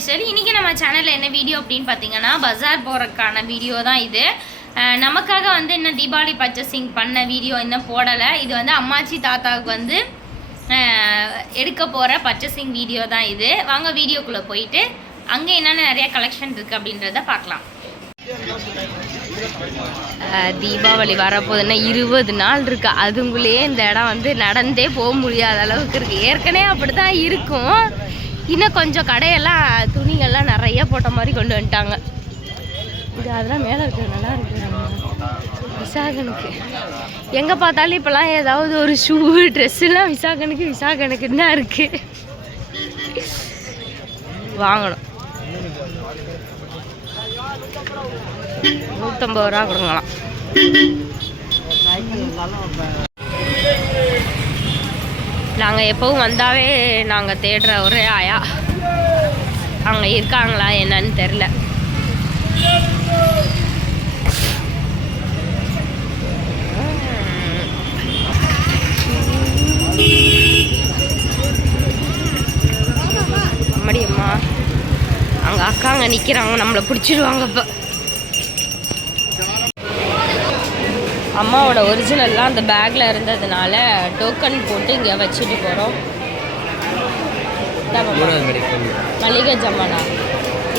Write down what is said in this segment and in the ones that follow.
Special இன்றைக்கி நம்ம சேனலில் என்ன வீடியோ அப்படின்னு பார்த்தீங்கன்னா பஜார் போகிறதுக்கான வீடியோ தான் இது. நமக்காக வந்து என்ன தீபாவளி பர்ச்சேசிங் பண்ண வீடியோ இன்னும் போடலை இது வந்து அம்மாச்சி தாத்தாவுக்கு வந்து எடுக்க போகிற பர்ச்சேசிங் வீடியோ தான் இது. வாங்க வீடியோக்குள்ளே போயிட்டு அங்கே என்னென்ன நிறைய கலெக்ஷன் இருக்குது அப்படின்றத பார்க்கலாம். தீபாவளி வரப்போகுதுன்னா இருபது நாள் இருக்குது அதுங்குள்ளேயே இந்த இடம் வந்து நடந்தே போக முடியாத அளவுக்கு இருக்குது ஏற்கனவே அப்படி தான் இருக்கும். இன்னும் கொஞ்சம் கடையெல்லாம் துணிகள்லாம் நிறைய போட்ட மாதிரி கொண்டு வந்துட்டாங்க. இது அதெல்லாம் மேலே இருக்குது நல்லா இருக்குது. விசாகனுக்கு. எங்கே பார்த்தாலும் இப்போலாம் ஏதாவது ஒரு ஷூ ட்ரெஸ்ஸுலாம் விசாகனுக்கு விசாகனுக்கு தான் இருக்குது வாங்கணும். நூற்றம்பது ரூபா கொடுங்களாம். நாங்கள் எப்பவும் வந்தாவே நாங்கள் தேடுற ஒரே ஆயா. அவங்க இருக்காங்களா என்னன்னு தெரில அம்மா. அங்கே அக்காங்க நிற்கிறாங்க நம்மளை பிடிச்சிடுவாங்க இப்போ. அம்மாவோட ஒரிஜினல்லாம் அந்த பேக்கில் இருந்ததுனால டோக்கன் போட்டு இங்கே வச்சுட்டு போகிறோம் மளிகை ஜமானா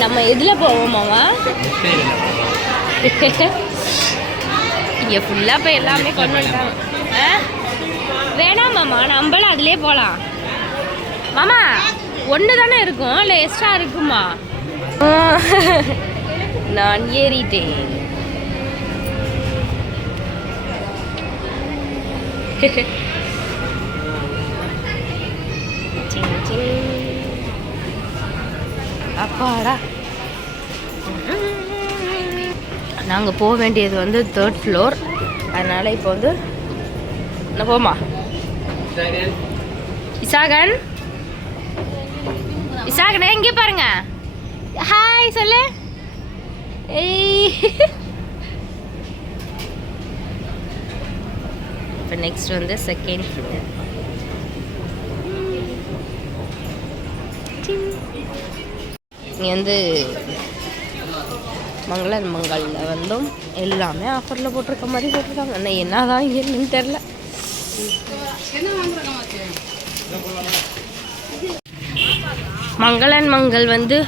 நம்ம எதில் போவோமாமா இங்கே ஃபுல்லாக இப்போ எல்லாமே கொண்டு வந்துட்டாங்க வேணாம் மாமா நம்மளும் அதிலே போகலாம் மாமா ஒன்று தானே இருக்கும்? இல்லை எக்ஸ்ட்ரா இருக்குமா? நான் ஏறிட்டேன். அப்பாடா. நாங்கள் போக வேண்டியது வந்து தேர்ட் ஃப்ளோர் அதனால் இப்போ வந்து என்ன போமா? விசாகன்? விசாகனே இங்கே பாருங்க? ஹாய் சொல்லு. ஏய். இப்போ நெக்ஸ்ட் வந்து செகண்ட் ஃப்ளோர் இங்கே வந்து மங்களன் மங்களில் வந்தும் எல்லாமே ஆஃபரில் போட்டிருக்க மாதிரி போட்டிருக்காங்க. ஆனால் என்னதான் இங்கேன்னு தெரில மங்களன் மங்கள் வந்து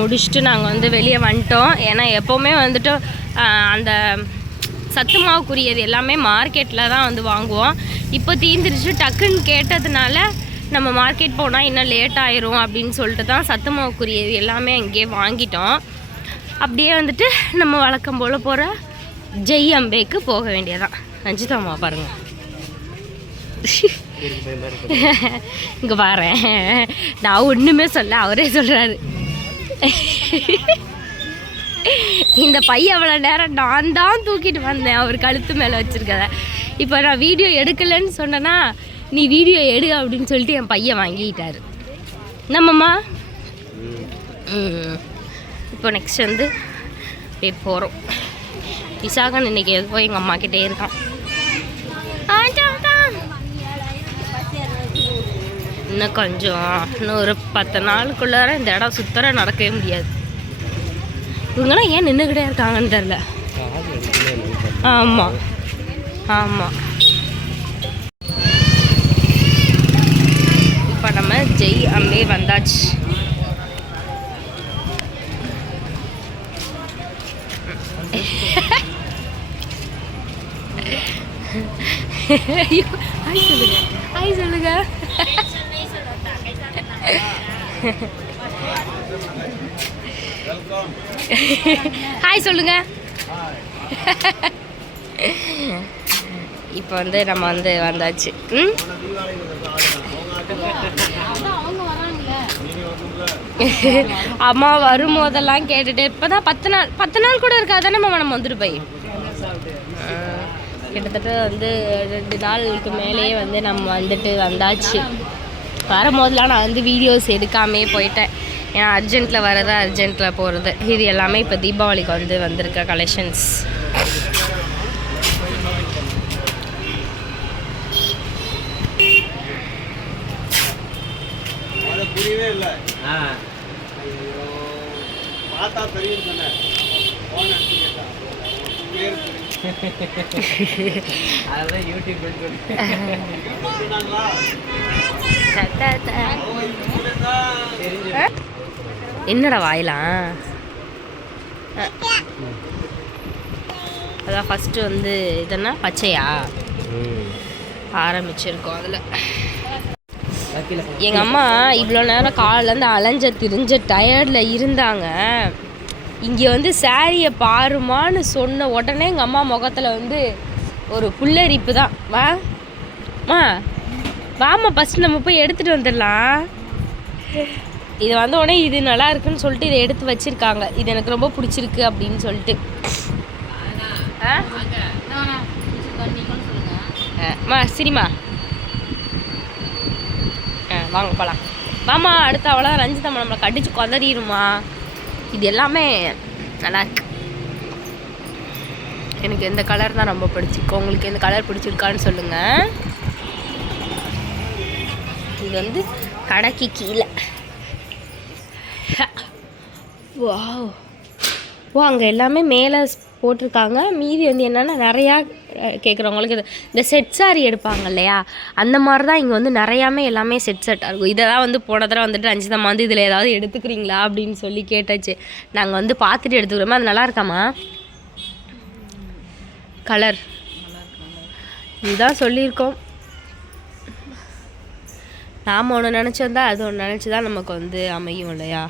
முடிச்சுட்டு நாங்கள் வந்து வெளியே வந்துட்டோம். ஏன்னா எப்போவுமே வந்துட்டு அந்த சத்து மாவுக்குரியது எல்லாமே மார்க்கெட்டில் தான் வந்து வாங்குவோம். இப்போ தீந்துருச்சு டக்குன்னு கேட்டதுனால நம்ம மார்க்கெட் போனால் இன்னும் லேட் ஆயிரும் அப்படின்னு சொல்லிட்டு தான் சத்து மாவுக்குரியது எல்லாமே அங்கேயே வாங்கிட்டோம். அப்படியே வந்துட்டு நம்ம வழக்கம் போல் போகிற ஜெய் அம்பேக்கு போக வேண்டியதான் ரஞ்சிதாம்மா பாருங்கள் இங்கே பாரு நான் ஒன்றுமே சொல்ல அவரே சொல்கிறாரு இந்த பையன் அவ்வளோ நேரம் நான் தான் தூக்கிட்டு வந்தேன். அவர் கழுத்து மேலே வச்சுருக்கத. இப்போ நான் வீடியோ எடுக்கலைன்னு சொன்னேன்னா நீ வீடியோ எடு அப்படின்னு சொல்லிட்டு என் பையன் வாங்கிட்டாரு. நம்மம்மா இப்போ நெக்ஸ்ட் வந்து அப்படியே போகிறோம் விசாகன் இன்னைக்கு எதுவோ எங்கள் அம்மா கிட்டே இருக்கான். இன்னும் கொஞ்சம். இன்னும் ஒரு பத்து நாளுக்குள்ளார இந்த இடம் சுத்தர நடக்கவே முடியாது. இவங்கெல்லாம் ஏன் நின்றுக்கிட்டே இருக்காங்கன்னு தெரில ஆமாம் ஆமாம் இப்போ நம்ம ஜெய் அம்பே வந்தாச்சு. ஐயோ ஹாய் சொல்லுங்க. ஹாய் சொல்லுங்க. ஹாய் சொல்லுங்க. இப்போ வந்து நம்ம வந்து வந்தாச்சு. ம்? அம்மா வரும்போதெல்லாம் கேட்டுட்டு இப்போதான் பத்து நாள் பத்து நாள் கூட இருக்காதானே நம்ம நம்ம வந்துட்டு போய்? கிட்டத்தட்ட வந்து ரெண்டு நாளுக்கு மேலேயே வந்து நம்ம வந்துட்டு வந்தாச்சு. வரும்போதெல்லாம் நான் வந்து வீடியோஸ் எடுக்காமே போயிட்டேன். ஏன்னா அர்ஜென்ட்டில் வரது அர்ஜென்ட்டில் போகிறது இது எல்லாமே இப்போ தீபாவளிக்கு வந்து வந்திருக்க கலெக்ஷன்ஸ் பார்த்தா தெரியும் சொன்னேன் அதான் யூடியூப் தெரிஞ்சு என்னடா வாயிலாம் அதான் ஃபஸ்ட்டு வந்து இதென்ன? பச்சையா? ஆரம்பிச்சிருக்கோம் அதில். எங்கள் அம்மா இவ்வளோ நேரம் காலிலேருந்து அலைஞ்ச திரிஞ்ச டயர்டில் இருந்தாங்க. இங்கே வந்து சாரியை பாருமான்னு சொன்ன உடனே எங்கள் அம்மா முகத்தில் வந்து ஒரு புல்லரிப்பு தான். வா. மா. வாம்மா ஃபஸ்ட்டு நம்ம போய் எடுத்துகிட்டு வந்துடலாம். இது வந்த உடனே இது நல்லா இருக்குன்னு சொல்லிட்டு இதை எடுத்து வச்சிருக்காங்க. இது எனக்கு ரொம்ப பிடிச்சிருக்கு அப்படின்னு சொல்லிட்டு. மா சரிம்மா ஆ வாங்க போகலாம் வாமா அடுத்த அவ்வளோ ரஞ்சிதம்மா நம்மளை கடிச்சு கொதறிடுமா இது எல்லாமே நல்லா இருக்கு. எனக்கு இந்த கலர் தான் ரொம்ப பிடிச்சிருக்கு உங்களுக்கு இந்த கலர் பிடிச்சிருக்கான்னு சொல்லுங்கள் இது வந்து கடைக்கு கீழே. வாவ் ஓ அங்கே எல்லாமே மேலே போட்டிருக்காங்க. மீதி வந்து என்னென்னா நிறையா கேட்குறவங்களுக்கு இந்த செட் சாரி எடுப்பாங்க இல்லையா? அந்த மாதிரி தான் இங்கே வந்து நிறையாமே எல்லாமே செட் செட்டாக இருக்கும். இதை தான் வந்து போன தடவை வந்துட்டு ரஞ்சிதம்மா வந்து இதில் ஏதாவது எடுத்துக்கிறீங்களா அப்படின்னு சொல்லி கேட்டாச்சு. நாங்கள் வந்து பார்த்துட்டு எடுத்துக்கிறோமா? அது நல்லா இருக்காமா? கலர் இதுதான் சொல்லியிருக்கோம். நாம் ஒன்று நினச்சிருந்தா அது ஒன்று நினச்சி தான் நமக்கு வந்து அமையும் இல்லையா?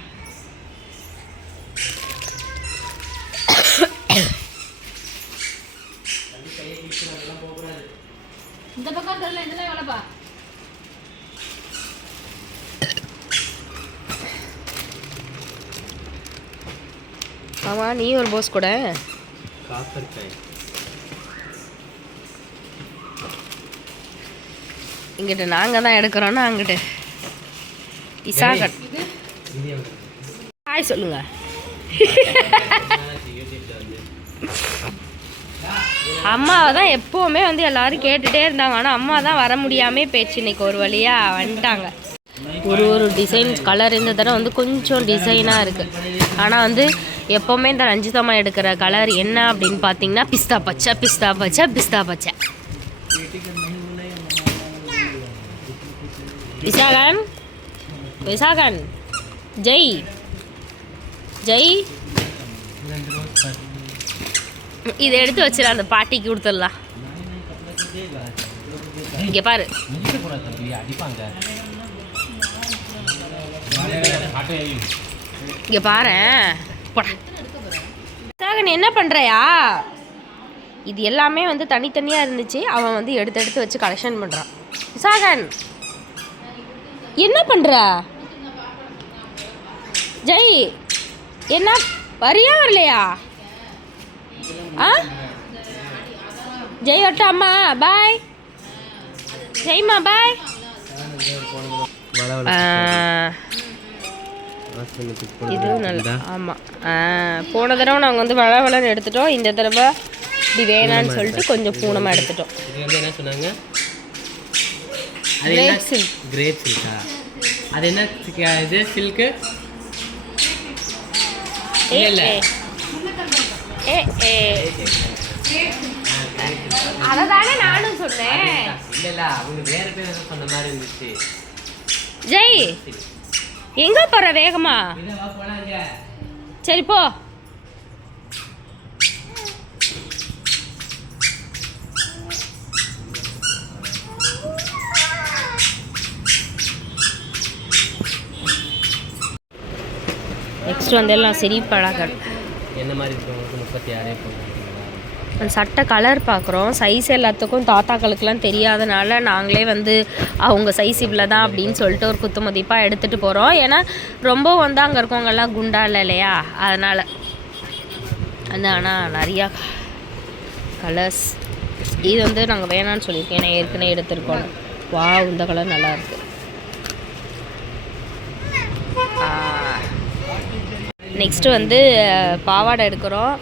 இந்த பக்கம் தெரியல இதெல்லாம் எவ்வளோப்பா ஆமாம் நீ ஒரு போஸ் கூட? காப்பர் இங்கிட்ட நாங்கள் தான் எடுக்கிறோன்னா அங்கிட்டு இசாகட் ஹாய் சொல்லுங்க. அம்மாவை தான் எப்போவுமே வந்து எல்லாரும் கேட்டுகிட்டே இருந்தாங்க. ஆனால் அம்மா தான் வர முடியாமே பேச்சு இன்னைக்கு ஒரு வழியாக வந்துட்டாங்க. ஒரு ஒரு டிசைன் கலர் இந்த தடவை வந்து கொஞ்சம் டிசைனாக இருக்குது ஆனால் வந்து எப்போவுமே இந்த ரஞ்சிதம்மா எடுக்கிற கலர் என்ன அப்படின்னு பார்த்தீங்கன்னா பிஸ்தா பச்சை பிஸ்தா பச்சை பிஸ்தா பச்சை. விசாகன் விசாகன். ஜெய். ஜெய். இதை எடுத்து வச்சிடலாம் அந்த பாட்டிக்கு கொடுத்துடலாம். இங்கே பாரு. இங்கே பாரு. விசாகன் என்ன பண்ணுறயா இது எல்லாமே வந்து தனித்தனியாக இருந்துச்சு. அவன் வந்து எடுத்து எடுத்து வச்சு கலெக்ஷன் பண்ணுறான் விசாகன். என்ன பண்ணுற ஜெய் என்ன வரியா வரலையா? ஆ? ஜெய் வட்டா அம்மா பாய் ஜெய்மா பாய் இதுவும் நல்லா ஆமாம் போன தடவை நாங்கள் வந்து வள வளன்னு எடுத்துட்டோம். இந்த தடவை இப்படி வேணான்னு சொல்லிட்டு கொஞ்சம் பூனமாக எடுத்துட்டோம் இது வந்து என்ன சொன்னாங்க அது என்ன. கிரேப் சில்கா அது என்ன இது? சில்க்கு இல்ல. ஏ. ஏ அதை தானே நானும் சொன்னேன். இல்ல அவங்க வேற பேர் ஏதோ சொன்ன மாதிரி இருந்துச்சு. ஜெய். எங்க போற வேகமா? சரி போ. நெக்ஸ்ட் வந்து எல்லாம் சரி பழகல். என்ன மாதிரி முப்பத்தி ஆறே அந்த சட்டை கலர் பார்க்குறோம். சைஸ் எல்லாத்துக்கும் தாத்தாக்களுக்கெல்லாம் தெரியாதனால நாங்களே வந்து அவங்க சைஸ் இவ்வளோ தான் அப்படின்னு சொல்லிட்டு ஒரு குத்து மதிப்பாக எடுத்துகிட்டு போகிறோம் ஏன்னா ரொம்ப வந்து அங்கே இருக்கவங்கெல்லாம் குண்டா இல்லை இல்லையா? அதனால். அந்த ஆனால் நிறையா கலர்ஸ் இது வந்து நாங்கள் வேணாம்னு சொல்லியிருக்கோம். ஏன்னா ஏற்கனவே எடுத்திருக்கோம். வா இந்த கலர் நல்லா நெக்ஸ்ட்டு வந்து பாவாடை எடுக்கிறோம்.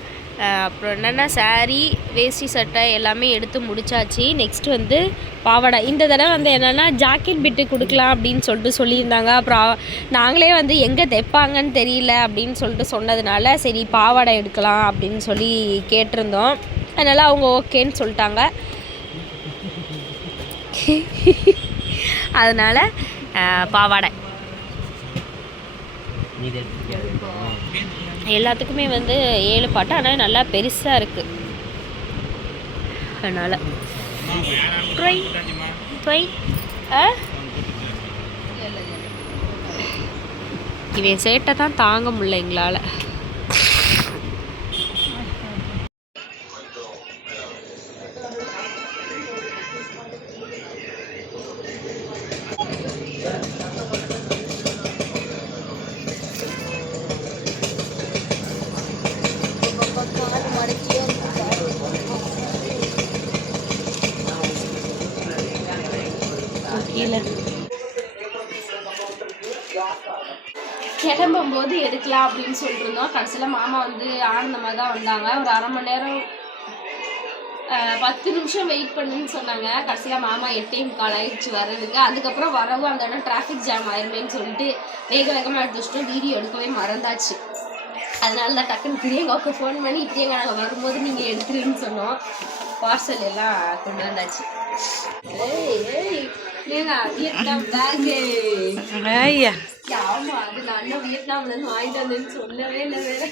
அப்புறம் என்னென்னா சாரீ வேஷ்டி சட்டை எல்லாமே எடுத்து முடிச்சாச்சு. நெக்ஸ்ட்டு வந்து பாவாடை. இந்த தடவை வந்து என்னென்னா ஜாக்கெட் பிட்டு கொடுக்கலாம் அப்படின்னு சொல்லிட்டு சொல்லியிருந்தாங்க. அப்புறம் நாங்களே வந்து எங்கே தைப்பாங்கன்னு தெரியல அப்படின்னு சொல்லிட்டு சொன்னதுனால சரி பாவாடை எடுக்கலாம் அப்படின்னு சொல்லி கேட்டிருந்தோம். அதனால் அவங்க ஓகேன்னு சொல்லிட்டாங்க. அதனால் பாவாடை. எல்லாத்துக்குமே வந்து ஏழு பாட்டு ஆனால் நல்லா பெருசாக இருக்குது அதனால். ட்ரை ட்ரை ஆ? இவன் சேட்டை தான் தாங்க முடியல எங்களால். கீழே. கிளம்பும்போது எடுக்கலாம் அப்படின்னு சொல்லிட்டு இருந்தோம் கடைசியில் மாமா வந்து ஆனந்தமாக தான் வந்தாங்க. ஒரு அரை மணி நேரம் பத்து நிமிஷம் வெயிட் பண்ணுன்னு சொன்னாங்க. கடைசியில் மாமா எட்டையும் முக்கால் ஆயிடுச்சு வர்றதுக்கு. அதுக்கப்புறம் வரவும் அந்த இடம் டிராஃபிக் ஜாம் ஆயிருமேன்னு சொல்லிட்டு வேக வேகமாக எடுத்து வச்சுட்டோம். வீடியோ எடுக்கவே மறந்தாச்சு. அதனால தான் டக்குன்னு பிரியங்காவுக்கு ஃபோன் பண்ணி இப்படியங்க நாங்கள் வரும்போது நீங்கள் எடுத்துருன்னு சொன்னோம். பார்சல் எல்லாம் கொண்டு வந்தாச்சு. ஏய் ஏய். ஐயா ஆமா அது நான் வியட்நாம்ல இருந்து வாங்கிட்டு வந்தேன்னு சொல்லவே இல்லை வேற